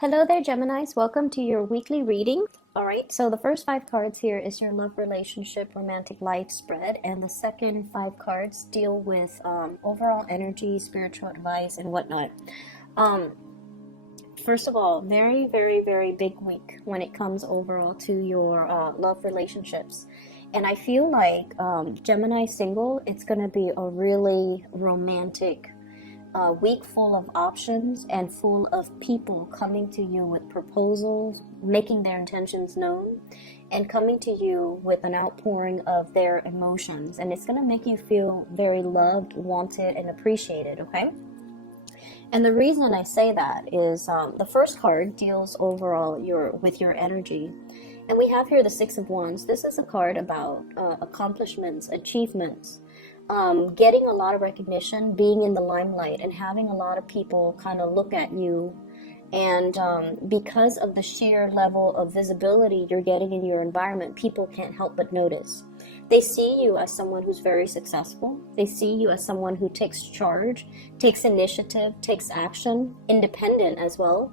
Hello there, Geminis. Welcome to your weekly reading. All right, so the first five cards here is your love, relationship, romantic life spread, and the second five cards deal with overall energy, spiritual advice, and whatnot. Um, First of all, very, very, very big week when it comes overall to your love relationships. And I feel like Gemini single, it's going to be a really romantic a week full of options and full of people coming to you with proposals, making their intentions known, and coming to you with an outpouring of their emotions. And it's going to make you feel very loved, wanted, and appreciated, okay? And the reason I say that is the first card deals overall with your energy. And we have here the Six of Wands. This is a card about accomplishments, achievements, getting a lot of recognition, being in the limelight, and having a lot of people kind of look at you. And because of the sheer level of visibility you're getting in your environment, people can't help but notice. They see you as someone who's very successful. They see you as someone who takes charge, takes initiative, takes action, independent as well,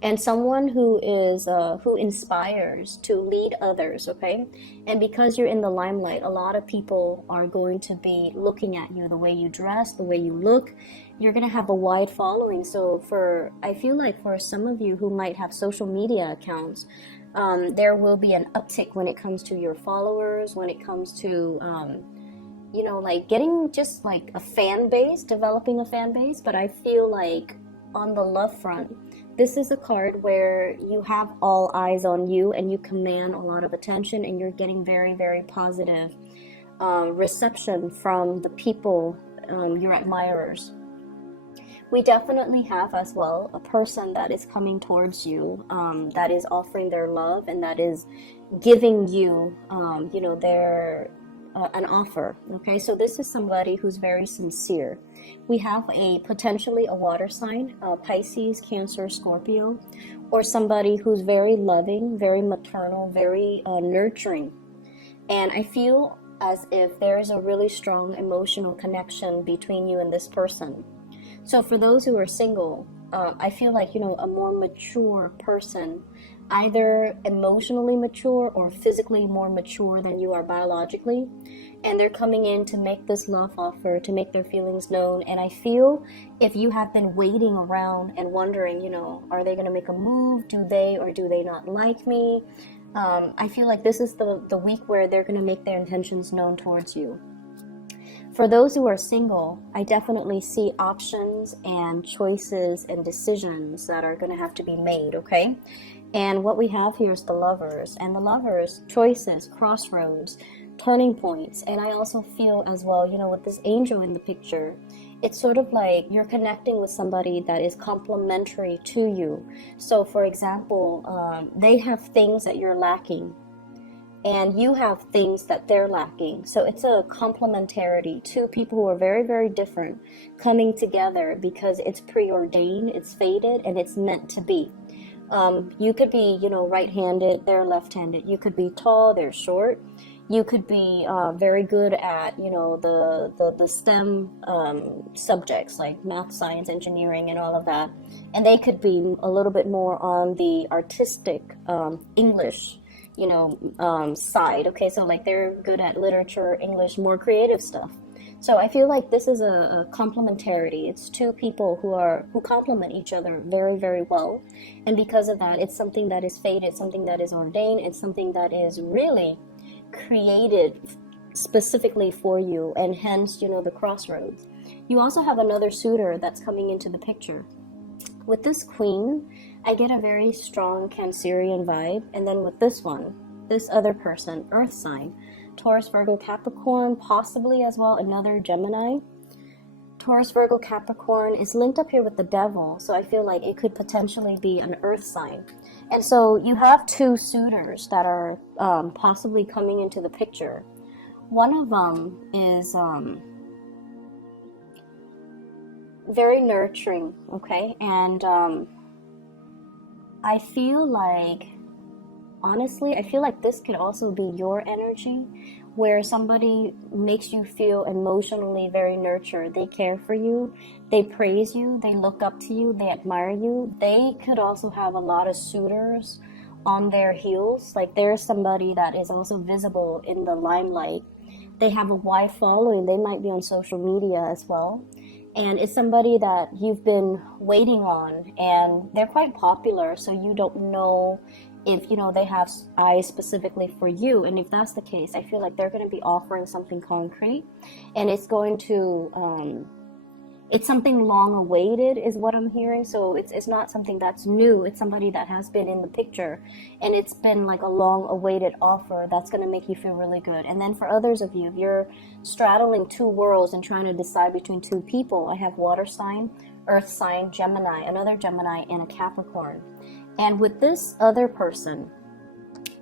and someone who is who inspires to lead others, okay? And because you're in the limelight, a lot of people are going to be looking at you, the way you dress, the way you look. You're going to have a wide following. So I feel like for some of you who might have social media accounts, there will be an uptick when it comes to your followers, when it comes to like getting just like a fan base, developing a fan base. But I feel like on the love front, this is a card where you have all eyes on you and you command a lot of attention, and you're getting very, very positive reception from the people, your admirers. We definitely have as well a person that is coming towards you, that is offering their love and that is giving you, their an offer. Okay, so this is somebody who's very sincere. We have potentially a water sign, Pisces, Cancer, Scorpio, or somebody who's very loving, very maternal, very nurturing. And I feel as if there is a really strong emotional connection between you and this person. So for those who are single, I feel like, a more mature person, either emotionally mature or physically more mature than you are biologically, and they're coming in to make this love offer, to make their feelings known. And I feel if you have been waiting around and wondering, are they going to make a move? Do they or do they not like me? I feel like this is the week where they're going to make their intentions known towards you. For those who are single, I definitely see options and choices and decisions that are going to have to be made, okay? And what we have here is the Lovers. And the Lovers, choices, crossroads, turning points. And I also feel as well, with this angel in the picture, it's sort of like you're connecting with somebody that is complementary to you. So for example, they have things that you're lacking, and you have things that they're lacking. So it's a complementarity. Two people who are very, very different coming together because it's preordained, it's fated, and it's meant to be. You could be, right-handed, they're left-handed. You could be tall, they're short. You could be very good at, the STEM subjects like math, science, engineering, and all of that. And they could be a little bit more on the artistic English side. Okay, so like they're good at literature, English, more creative stuff. So I feel like this is a complementarity. It's two people who complement each other very, very well. And because of that, it's something that is fated, something that is ordained, it's something that is really created specifically for you, and hence, the crossroads. You also have another suitor that's coming into the picture. With this queen, I get a very strong Cancerian vibe. And then with this one, this other person, earth sign, Taurus, Virgo, Capricorn, possibly as well another Gemini. Taurus, Virgo, Capricorn is linked up here with the devil. So I feel like it could potentially be an earth sign. And so you have two suitors that are possibly coming into the picture. One of them is very nurturing, okay? And I feel like, honestly, I feel like this could also be your energy, where somebody makes you feel emotionally very nurtured. They care for you, they praise you, they look up to you, they admire you. They could also have a lot of suitors on their heels. Like there's somebody that is also visible in the limelight. They have a wide following. They might be on social media as well. And it's somebody that you've been waiting on, and they're quite popular, so you don't know if they have eyes specifically for you. And if that's the case, I feel like they're going to be offering something concrete, and it's going to it's something long awaited is what I'm hearing. So it's not something that's new. It's somebody that has been in the picture, and it's been like a long awaited offer that's going to make you feel really good. And then for others of you, if you're straddling two worlds and trying to decide between two people, I have water sign, earth sign, Gemini, another Gemini, and a Capricorn. And with this other person,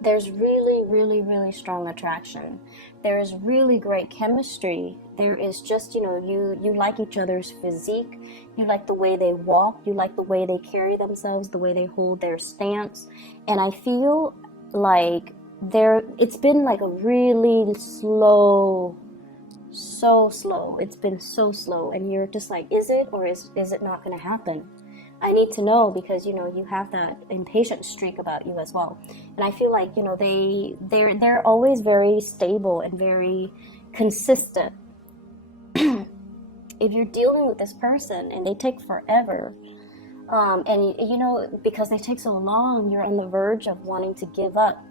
there's really, really, really strong attraction. There is really great chemistry. There is just, you like each other's physique. You like the way they walk. You like the way they carry themselves, the way they hold their stance. And I feel like it's been like a really slow, so slow. It's been so slow. And you're just like, is it or is it not going to happen? I need to know, because you have that impatient streak about you as well. And I feel like they're always very stable and very consistent. If you're dealing with this person and they take forever, and because they take so long, you're on the verge of wanting to give up.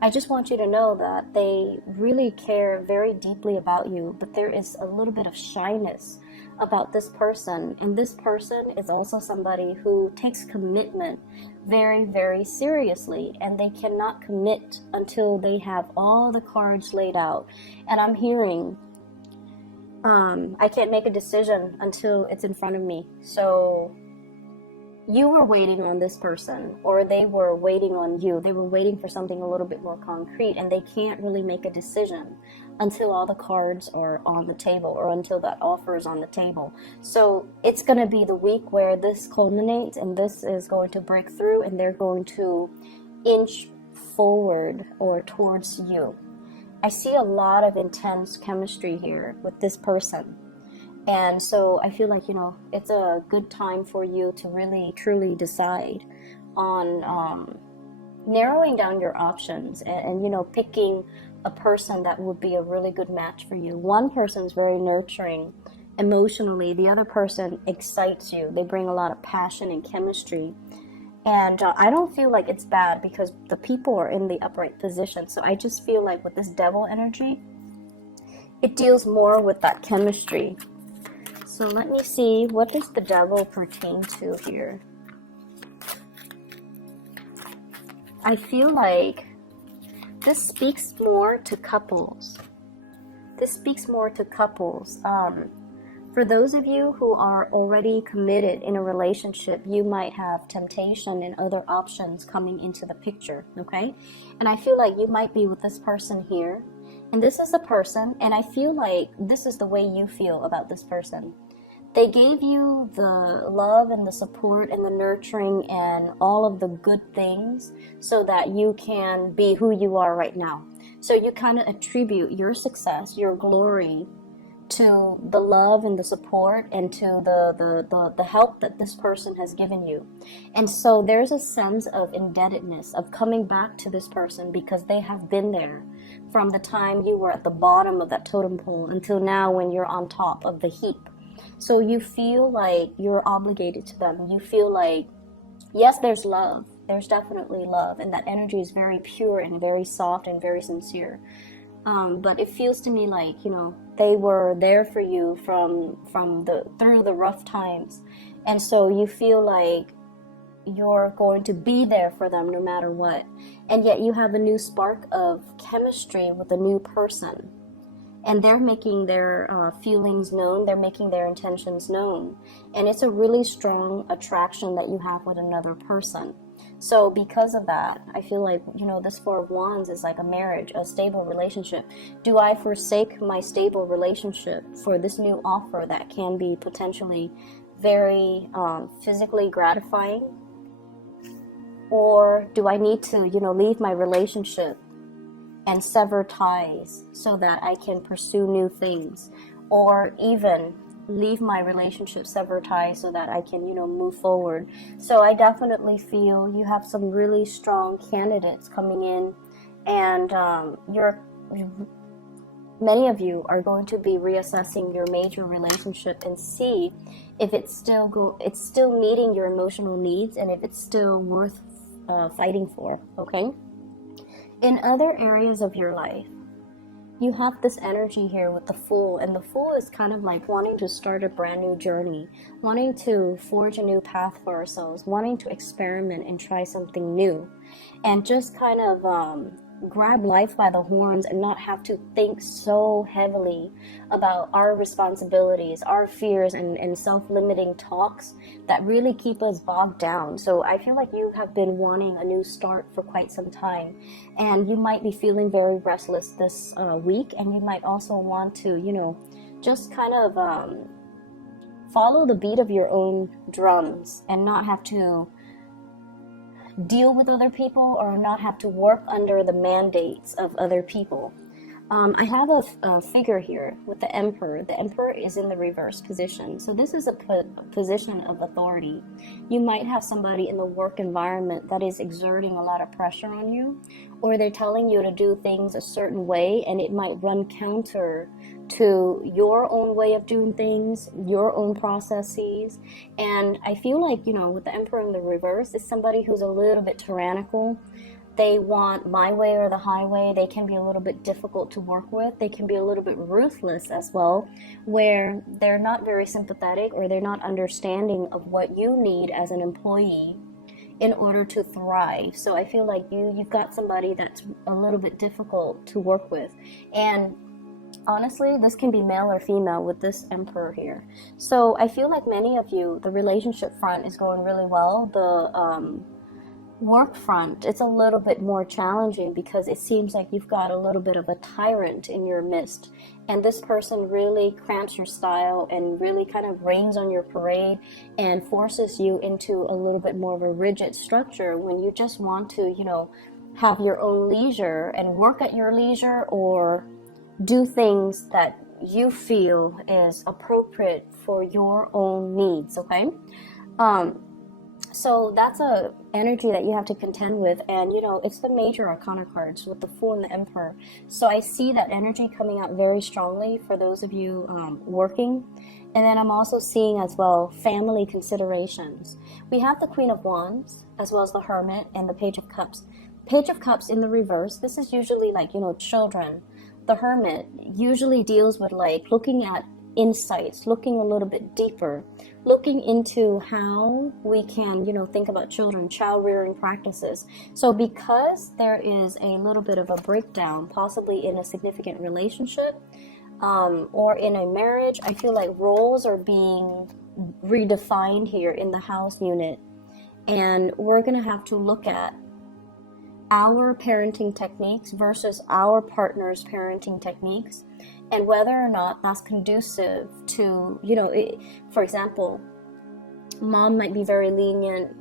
I just want you to know that they really care very deeply about you, but there is a little bit of shyness about this person. And this person is also somebody who takes commitment very, very seriously, and they cannot commit until they have all the cards laid out. And I'm hearing, I can't make a decision until it's in front of me. So you were waiting on this person, or they were waiting on you. They were waiting for something a little bit more concrete, and they can't really make a decision until all the cards are on the table, or until that offer is on the table. So it's going to be the week where this culminates, and this is going to break through, and they're going to inch forward or towards you. I see a lot of intense chemistry here with this person. And so I feel like, it's a good time for you to really, truly decide on narrowing down your options and picking a person that would be a really good match for you. One person is very nurturing emotionally. The other person excites you. They bring a lot of passion and chemistry. And I don't feel like it's bad, because the people are in the upright position. So I just feel like with this devil energy, it deals more with that chemistry. So let me see, what does the devil pertain to here? I feel like this speaks more to couples. This speaks more to couples. For those of you who are already committed in a relationship, you might have temptation and other options coming into the picture, okay? And I feel like you might be with this person here. And this is the person, and I feel like this is the way you feel about this person. They gave you the love and the support and the nurturing and all of the good things so that you can be who you are right now. So you kind of attribute your success, your glory, to the love and the support and to the help that this person has given you. And so there's a sense of indebtedness, of coming back to this person, because they have been there from the time you were at the bottom of that totem pole until now when you're on top of the heap. So you feel like you're obligated to them. You feel like, yes, there's love. There's definitely love. And that energy is very pure and very soft and very sincere. But it feels to me like, they were there for you through the rough times. And so you feel like you're going to be there for them no matter what. And yet you have a new spark of chemistry with a new person. And they're making their feelings known. They're making their intentions known. And it's a really strong attraction that you have with another person. So because of that, I feel like, this Four of Wands is like a marriage, a stable relationship. Do I forsake my stable relationship for this new offer that can be potentially very physically gratifying? Or do I need to, leave my relationship and sever ties so that I can pursue new things, or even leave my relationship, sever ties so that I can, move forward. So I definitely feel you have some really strong candidates coming in, and many of you are going to be reassessing your major relationship and see if it's still meeting your emotional needs, and if it's still worth fighting for. Okay. In other areas of your life, you have this energy here with the Fool, and the Fool is kind of like wanting to start a brand new journey, wanting to forge a new path for ourselves, wanting to experiment and try something new, and just kind of grab life by the horns and not have to think so heavily about our responsibilities, our fears, and self-limiting talks that really keep us bogged down. So I feel like you have been wanting a new start for quite some time, and you might be feeling very restless this week, and you might also want to, just kind of follow the beat of your own drums and not have to deal with other people, or not have to work under the mandates of other people. I have a figure here with the Emperor. The Emperor is in the reverse position. So this is a position of authority. You might have somebody in the work environment that is exerting a lot of pressure on you, or they're telling you to do things a certain way, and it might run counter to your own way of doing things, your own processes. And I feel like, with the Emperor in the reverse, it's somebody who's a little bit tyrannical. They want my way or the highway. They can be a little bit difficult to work with. They can be a little bit ruthless as well, where they're not very sympathetic, or they're not understanding of what you need as an employee in order to thrive. So I feel like you've got somebody that's a little bit difficult to work with. And honestly, this can be male or female with this Emperor here. So I feel like many of you, the relationship front is going really well. The work front, it's a little bit more challenging, because it seems like you've got a little bit of a tyrant in your midst, and this person really cramps your style and really kind of rains on your parade and forces you into a little bit more of a rigid structure, when you just want to, have your own leisure and work at your leisure, or do things that you feel is appropriate for your own needs. Okay. So that's a energy that you have to contend with, and it's the major arcana cards with the Fool and the Emperor. So I see that energy coming out very strongly for those of you working. And then I'm also seeing as well family considerations. We have the Queen of Wands, as well as the Hermit and the Page of Cups. Page of Cups in the reverse, this is usually like, children. The Hermit usually deals with like looking at insights, looking a little bit deeper, looking into how we can, think about children, child rearing practices. So because there is a little bit of a breakdown, possibly in a significant relationship, or in a marriage, I feel like roles are being redefined here in the house unit. And we're going to have to look at our parenting techniques versus our partner's parenting techniques, and whether or not that's conducive to, for example, mom might be very lenient,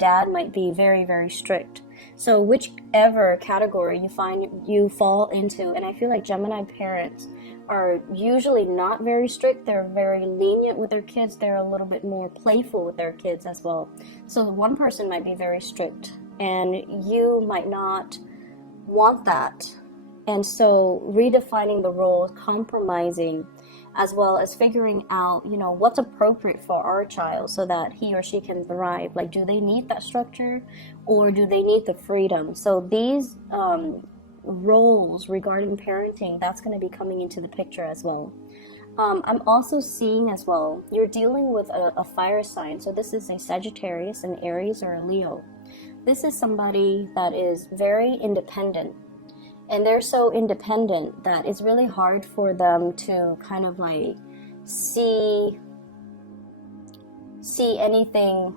dad might be very, very strict. So whichever category you fall into, and I feel like Gemini parents are usually not very strict. They're very lenient with their kids. They're a little bit more playful with their kids as well. So one person might be very strict, and you might not want that. And so redefining the roles, compromising, as well as figuring out, what's appropriate for our child so that he or she can thrive. Like, do they need that structure, or do they need the freedom? So these roles regarding parenting, that's going to be coming into the picture as well. I'm also seeing as well, you're dealing with a fire sign. So this is a Sagittarius, an Aries, or a Leo. This is somebody that is very independent. And they're so independent that it's really hard for them to kind of like see anything.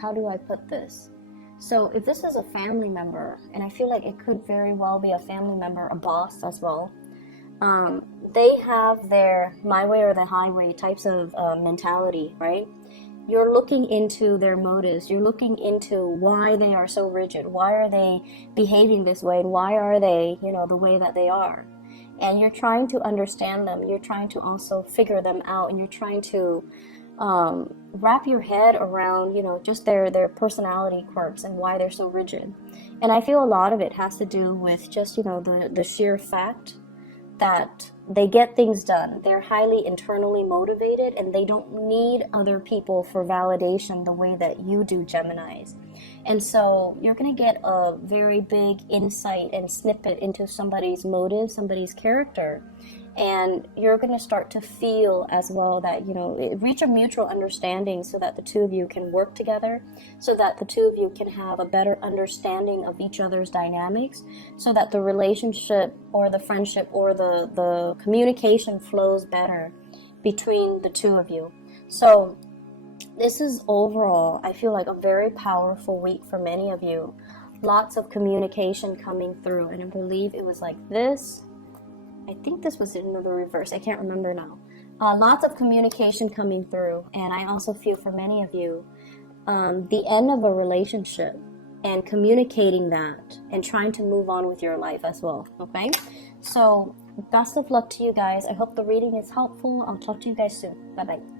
How do I put this? So if this is a family member, and I feel like it could very well be a family member, a boss as well, they have their my way or the highway types of mentality, right? you're looking into their motives. You're looking into why they are so rigid. Why are they behaving this way? And why are they, you know, the way that they are? And you're trying to understand them. You're trying to also figure them out. And you're trying to wrap your head around, you know, just their personality quirks and why they're so rigid. And I feel a lot of it has to do with just, you know, the sheer fact that they get things done. They're highly internally motivated and they don't need other people for validation the way that you do, Geminis. And so you're going to get a very big insight and snippet into somebody's motive, somebody's character. And you're going to start to feel as well that, you know, reach a mutual understanding so that the two of you can work together, so that the two of you can have a better understanding of each other's dynamics, so that the relationship or the friendship or the communication flows better between the two of you. So this is overall, I feel like, a very powerful week for many of you. Lots of communication coming through. And I believe it was like this. I think this was in the reverse. I can't remember now. Lots of communication coming through. And I also feel for many of you, the end of a relationship and communicating that and trying to move on with your life as well. Okay? So best of luck to you guys. I hope the reading is helpful. I'll talk to you guys soon. Bye-bye.